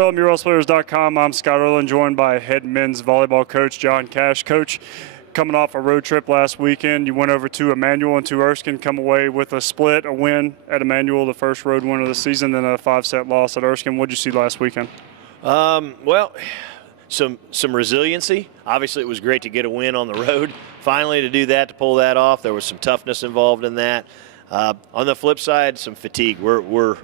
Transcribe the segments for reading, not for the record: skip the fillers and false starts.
From URLsplayers.com, I'm Scott Erlin, joined by head men's volleyball coach John Cash. Coach, coming off a road trip last weekend, you went over to Immanuel and to Erskine, come away with a split, a win at Immanuel, the first road win of the season, then a 5-set loss at Erskine. What did you see last weekend? Well, some resiliency. Obviously, it was great to get a win on the road. Finally, to do that, to pull that off, there was some toughness involved in that. On the flip side, some fatigue. We're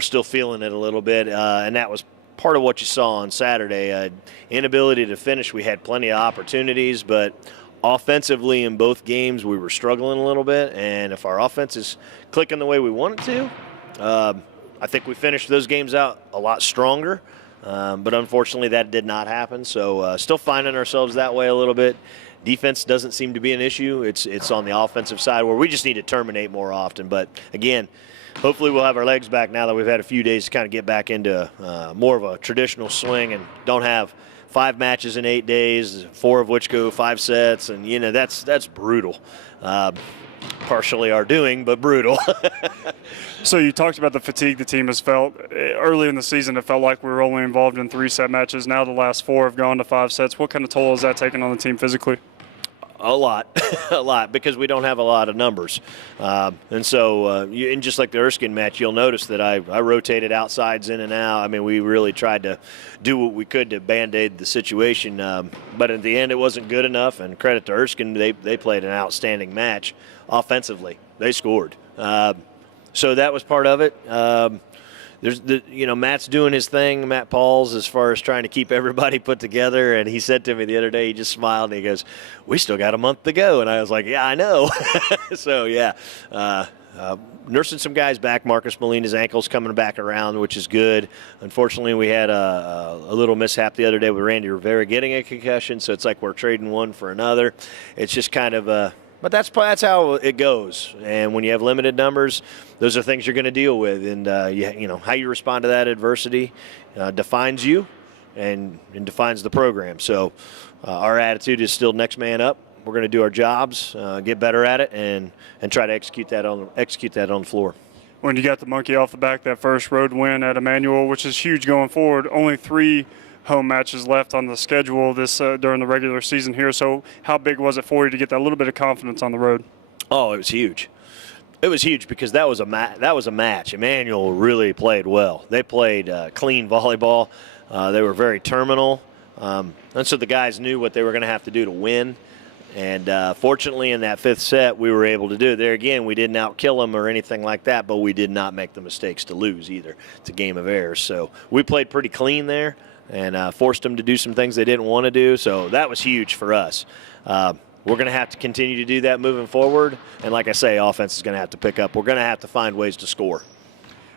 still feeling it a little bit, and that was part of what you saw on Saturday. Inability to finish. We had plenty of opportunities, but offensively in both games we were struggling a little bit. And if our offense is clicking the way we want it to, I think we finished those games out a lot stronger. But unfortunately, that did not happen. So still finding ourselves that way a little bit. Defense doesn't seem to be an issue. It's on the offensive side where we just need to terminate more often. But again, hopefully we'll have our legs back now that we've had a few days to kind of get back into more of a traditional swing and don't have 5 matches in 8 days, 4 of which go 5 sets. And, you know, that's brutal. Partially our doing, but brutal. So you talked about the fatigue the team has felt. Early in the season, it felt like we were only involved in 3-set matches. Now the last 4 have gone to 5 sets. What kind of toll is that taking on the team physically? A lot, a lot, because we don't have a lot of numbers. And so, and just like the Erskine match, you'll notice that I rotated outsides in and out. I mean, we really tried to do what we could to Band-Aid the situation. But at the end, it wasn't good enough, and credit to Erskine, they played an outstanding match offensively. They scored. So that was part of it. Matt's doing his thing, Matt Pauls, as far as trying to keep everybody put together. And he said to me the other day, he just smiled and he goes, "We still got a month to go." And I was like, "Yeah, I know." So, yeah, nursing some guys back. Marcus Molina's ankle's coming back around, which is good. Unfortunately, we had a little mishap the other day with Randy Rivera getting a concussion. So it's like we're trading one for another. It's just kind of but that's how it goes. And when you have limited numbers, those are things you're going to deal with. And, how you respond to that adversity defines you and defines the program. So our attitude is still next man up. We're going to do our jobs, get better at it, and try to execute that on the floor. When you got the monkey off the back, that first road win at Immanuel, which is huge going forward, only 3 home matches left on the schedule this during the regular season here. So how big was it for you to get that little bit of confidence on the road? Oh, it was huge. It was huge because that was a match. Immanuel really played well. They played clean volleyball. They were very terminal. And so the guys knew what they were going to have to do to win. And fortunately, in that 5th set, we were able to do it. There again, we didn't outkill them or anything like that, but we did not make the mistakes to lose either. It's a game of errors. So we played pretty clean there and forced them to do some things they didn't want to do. So that was huge for us. We're going to have to continue to do that moving forward. And like I say, offense is going to have to pick up. We're going to have to find ways to score.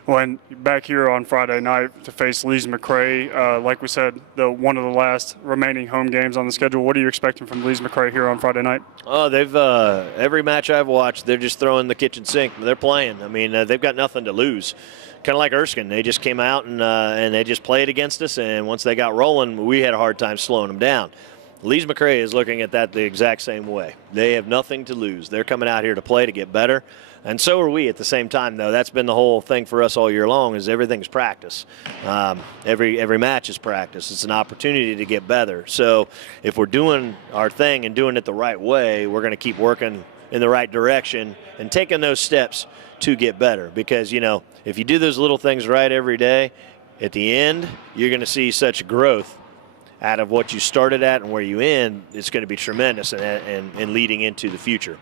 When back here on Friday night to face Lees McRae, like we said, one of the last remaining home games on the schedule. What are you expecting from Lees McRae here on Friday night? Oh, they've every match I've watched, they're just throwing the kitchen sink. They're playing. I mean, they've got nothing to lose. Kind of like Erskine, they just came out and they just played against us. And once they got rolling, we had a hard time slowing them down. Lees McRae is looking at that the exact same way. They have nothing to lose. They're coming out here to play, to get better. And so are we at the same time, though. That's been the whole thing for us all year long, is everything's practice. Every match is practice. It's an opportunity to get better. So if we're doing our thing and doing it the right way, we're going to keep working in the right direction and taking those steps to get better. Because, if you do those little things right every day, at the end, you're going to see such growth out of what you started at and where you end. It's going to be tremendous and leading into the future.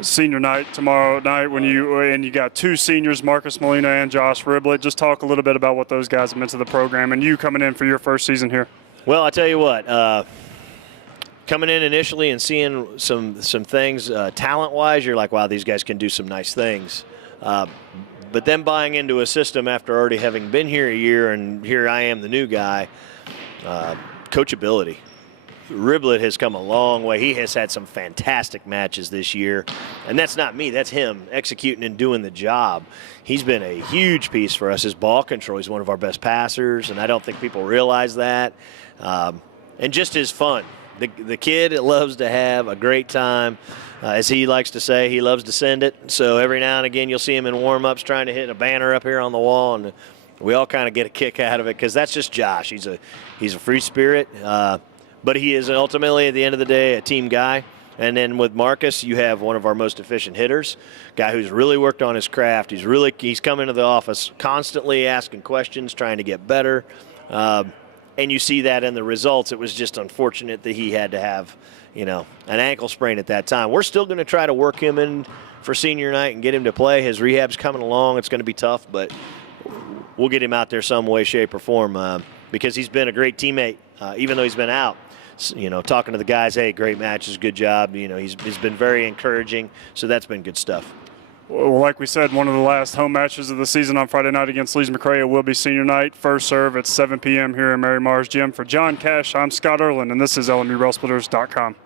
Senior night tomorrow night when you got 2 seniors, Marcus Molina and Josh Riblett. Just talk a little bit about what those guys have meant to the program and you coming in for your first season here. Well, I tell you what, coming in initially and seeing some things talent-wise, you're like, wow, these guys can do some nice things. But then buying into a system after already having been here a year and here I am the new guy, coachability. Riblett has come a long way. He has had some fantastic matches this year. And that's not me. That's him executing and doing the job. He's been a huge piece for us. His ball control, he's one of our best passers, and I don't think people realize that. And just his fun. The kid loves to have a great time. As he likes to say, he loves to send it. So every now and again you'll see him in warm-ups trying to hit a banner up here on the wall. And We all kind of get a kick out of it because that's just Josh. He's a free spirit, but he is ultimately, at the end of the day, a team guy. And then with Marcus, you have one of our most efficient hitters, guy who's really worked on his craft. He's come into the office constantly asking questions, trying to get better. And you see that in the results. It was just unfortunate that he had to have, an ankle sprain at that time. We're still going to try to work him in for senior night and get him to play. His rehab's coming along. It's going to be tough, but we'll get him out there some way, shape, or form because he's been a great teammate, even though he's been out. Talking to the guys, hey, great matches, good job. He's been very encouraging, so that's been good stuff. Well, like we said, one of the last home matches of the season on Friday night against Lees McRae. It will be senior night. First serve at 7 p.m. here in Mary Mars Gym. For John Cash, I'm Scott Erland, and this is LMURailsplitters.com.